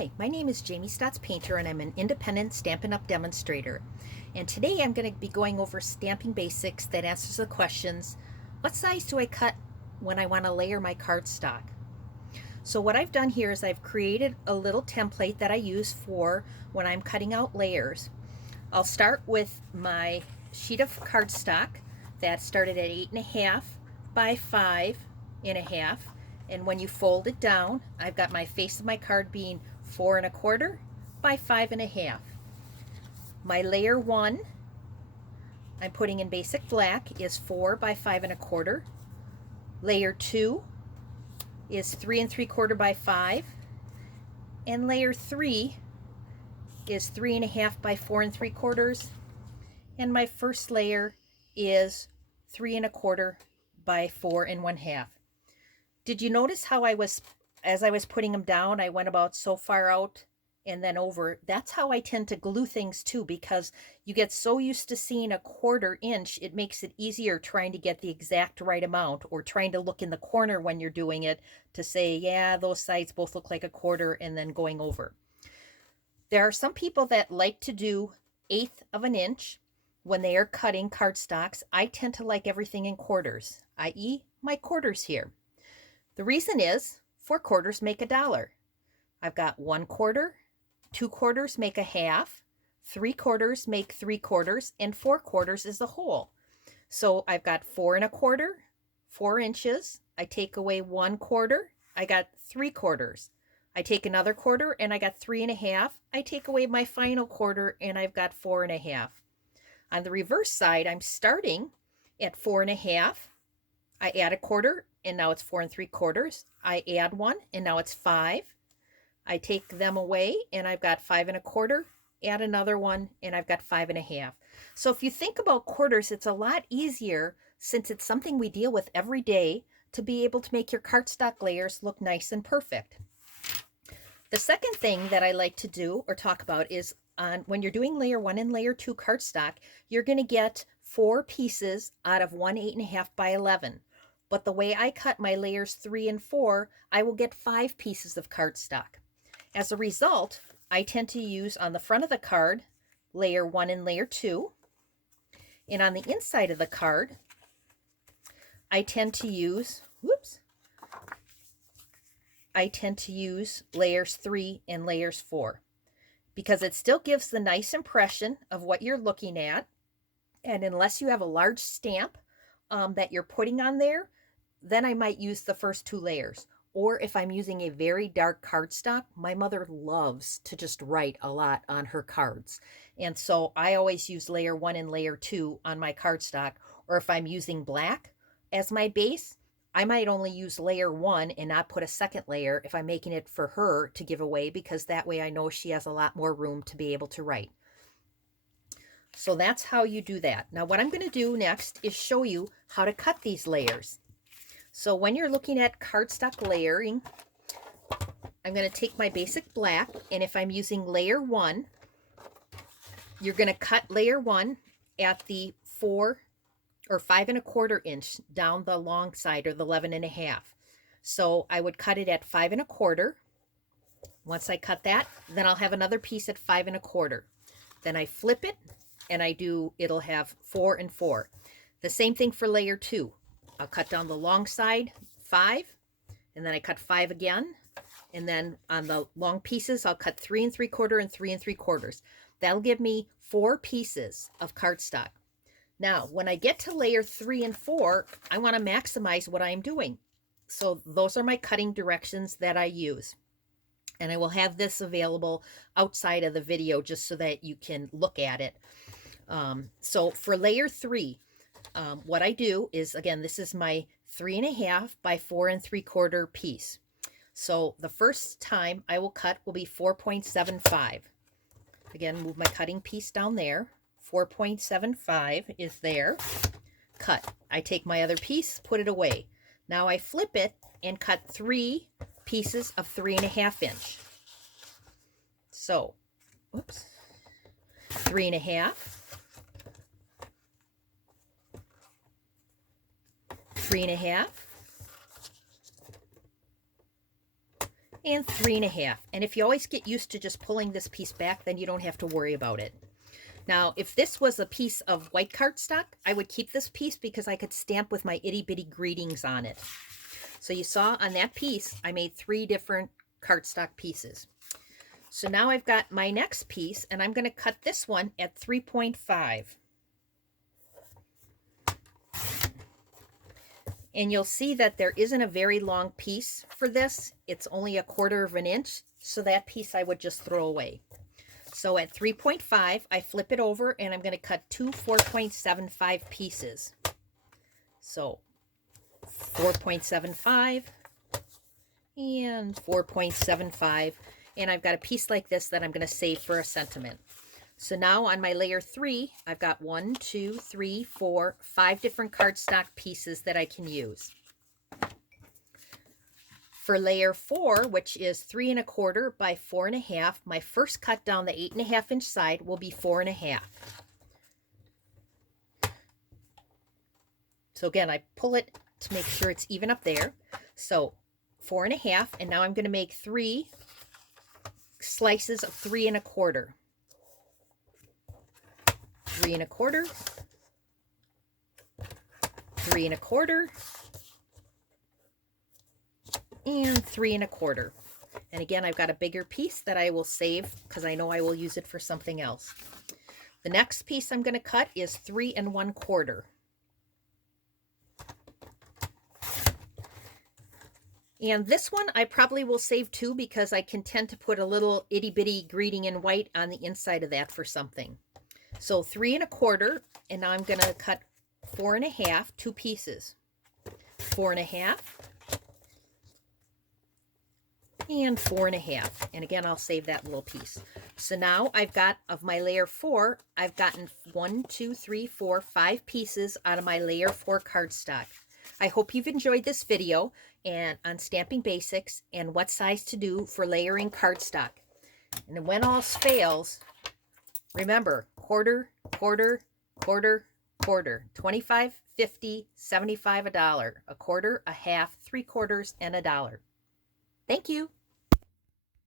Hi, my name is Jamie Statz-Paynter and I'm an independent Stampin' Up! Demonstrator. And today I'm going to be going over stamping basics that answers the questions, what size do I cut when I want to layer my cardstock? So what I've done here is I've created a little template that I use for when I'm cutting out layers. I'll start with my sheet of cardstock that started at 8.5 by 5.5. And when you fold it down, I've got my face of my card being 4.25 by 5.5. My layer 1, I'm putting in basic black, is 4 by 5.25. Layer 2 is 3.75 by 5. And layer 3 is 3.5 by 4.75. And my first layer is 3.25 by 4.5. Did you notice how as I was putting them down, I went about so far out and then over? That's how I tend to glue things too, because you get so used to seeing 1/4 inch, it makes it easier trying to get the exact right amount, or trying to look in the corner when you're doing it to say, yeah, those sides both look like 1/4, and then going over. There are some people that like to do 1/8 of an inch when they are cutting cardstocks. I tend to like everything in quarters, i.e. my quarters here. The reason is 4 quarters make $1. I've got 1/4, 2 quarters make 1/2, 3 quarters make 3/4, and 4 quarters is the whole. So I've got 4.25, 4 inches. I take away 1/4, I got 3 quarters. I take another quarter and I got 3.5. I take away my final quarter and I've got 4.5. On the reverse side, I'm starting at 4.5. I add 1/4 and now it's 4.75. I add 1 and now it's 5. I take them away and I've got 5.25. Add another one and I've got 5.5. So if you think about quarters, it's a lot easier, since it's something we deal with every day, to be able to make your cardstock layers look nice and perfect. The second thing that I like to do or talk about is when you're doing layer 1 and layer 2 cardstock, you're going to get 4 pieces out of one 8.5 by 11. But the way I cut my layers 3 and 4, I will get 5 pieces of cardstock. As a result, I tend to use on the front of the card layer 1 and layer 2. And on the inside of the card, I tend to use, layers 3 and layers 4, because it still gives the nice impression of what you're looking at. And unless you have a large stamp that you're putting on there, then I might use the first 2 layers. Or if I'm using a very dark cardstock, my mother loves to just write a lot on her cards. And so I always use layer 1 and layer 2 on my cardstock. Or if I'm using black as my base, I might only use layer 1 and not put a second layer if I'm making it for her to give away, because that way I know she has a lot more room to be able to write. So that's how you do that. Now what I'm going to do next is show you how to cut these layers. So when you're looking at cardstock layering, I'm going to take my basic black, and if I'm using layer 1, you're going to cut layer 1 at the 4 or 5.25 inch down the long side, or the 11.5. So I would cut it at 5.25. Once I cut that, then I'll have another piece at 5.25. Then I flip it and it'll have 4 and 4. The same thing for layer 2. I'll cut down the long side 5, and then I cut 5 again, and then on the long pieces I'll cut 3.75 and 3.75. That'll give me 4 pieces of cardstock. Now when I get to layer 3 and 4, I want to maximize what I'm doing. So those are my cutting directions that I use, and I will have this available outside of the video just so that you can look at it. So for layer 3, what I do is, again, this is my 3.5 by 4.75 piece. So the first time I will cut will be 4.75. Again, move my cutting piece down there. 4.75 is there. Cut. I take my other piece, put it away. Now I flip it and cut 3 pieces of 3.5 inch. So, 3.5. 3.5, and 3.5. And if you always get used to just pulling this piece back, then you don't have to worry about it. Now, if this was a piece of white cardstock, I would keep this piece because I could stamp with my itty bitty greetings on it. So you saw on that piece, I made 3 different cardstock pieces. So now I've got my next piece, and I'm going to cut this one at 3.5. And you'll see that there isn't a very long piece for this. It's only 1/4 of an inch, so that piece I would just throw away. So at 3.5, I flip it over, and I'm going to cut 2 4.75 pieces. So 4.75 and 4.75, and I've got a piece like this that I'm going to save for a sentiment. So now on my layer 3, I've got 1, 2, 3, 4, 5 different cardstock pieces that I can use. For layer 4, which is 3 1/4 by 4.5, my first cut down the 8.5 inch side will be 4.5. So again, I pull it to make sure it's even up there. So 4.5, and now I'm going to make 3 slices of 3 1/4. 3 1/4, 3 1/4, and 3 1/4. And again, I've got a bigger piece that I will save because I know I will use it for something else. The next piece I'm going to cut is 3 1/4. And this one I probably will save too because I can tend to put a little itty bitty greeting in white on the inside of that for something. So 3 1/4, and now I'm going to cut 4.5, 2 pieces. 4.5 and 4.5. And again, I'll save that little piece. So now I've got, of my layer 4, I've gotten 1, 2, 3, 4, 5 pieces out of my layer 4 cardstock. I hope you've enjoyed this video and on stamping basics and what size to do for layering cardstock. And when all fails, remember, quarter, quarter, quarter, quarter, 25, 50, 75, $1, 1/4, 1/2, 3/4, and $1. Thank you.